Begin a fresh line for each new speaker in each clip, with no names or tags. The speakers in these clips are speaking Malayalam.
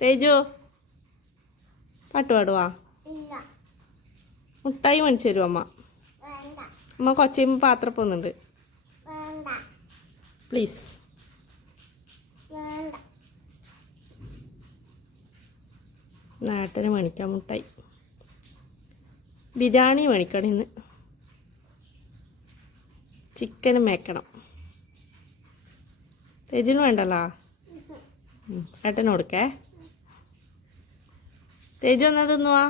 തേജു പാട്ട് പാടുവാ. മുട്ടായി മേടിച്ചു തരുമോ അമ്മ? അമ്മ കുറച്ച് കഴിയുമ്പോൾ പാത്രം പോകുന്നുണ്ട് പ്ലീസ് നാട്ടിന് മേടിക്കാം മുട്ടായി. ബിരിയാണി മേടിക്കണം ഇന്ന്. ചിക്കൻ മേക്കണം. തേജിന് വേണ്ടല്ലോ? ഏട്ടന് കൊടുക്കേ? തേജു എന്നാ തിന്നുവാ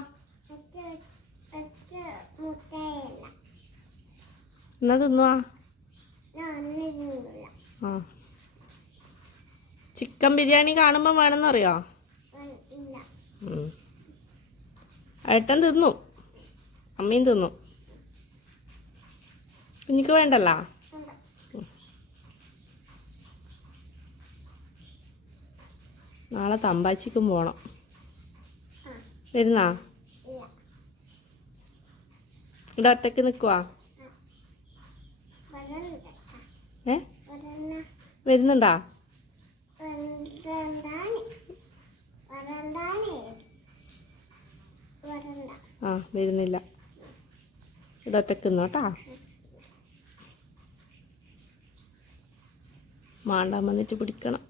എന്നാ തിന്നുവാ ആ. ചിക്കൻ ബിരിയാണി കാണുമ്പോൾ വേണമെന്നറിയോ. ഏട്ടൻ തിന്നു. അമ്മയും തിന്നു. കുഞ്ഞിക്ക് വേണ്ടല്ലോ?
വേണ്ട
നാളെ തമ്പാച്ചിക്കും
ആ
വരുന്നാ? ഇവിടെ ഒറ്റയ്ക്ക് നിൽക്കുവാ ഏ? വരുന്നുണ്ടാ? ആ വരുന്നില്ല. ഇവിടെ ഒറ്റയ്ക്ക് നിന്നോട്ടാ മാണ്ടാൻ വന്നിട്ട് പിടിക്കണം.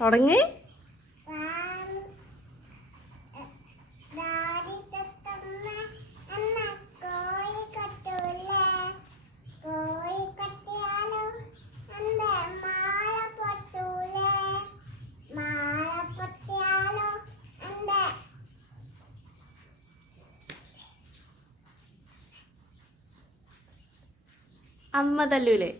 തുടങ്ങി. അമ്മ തല്ലൂലേ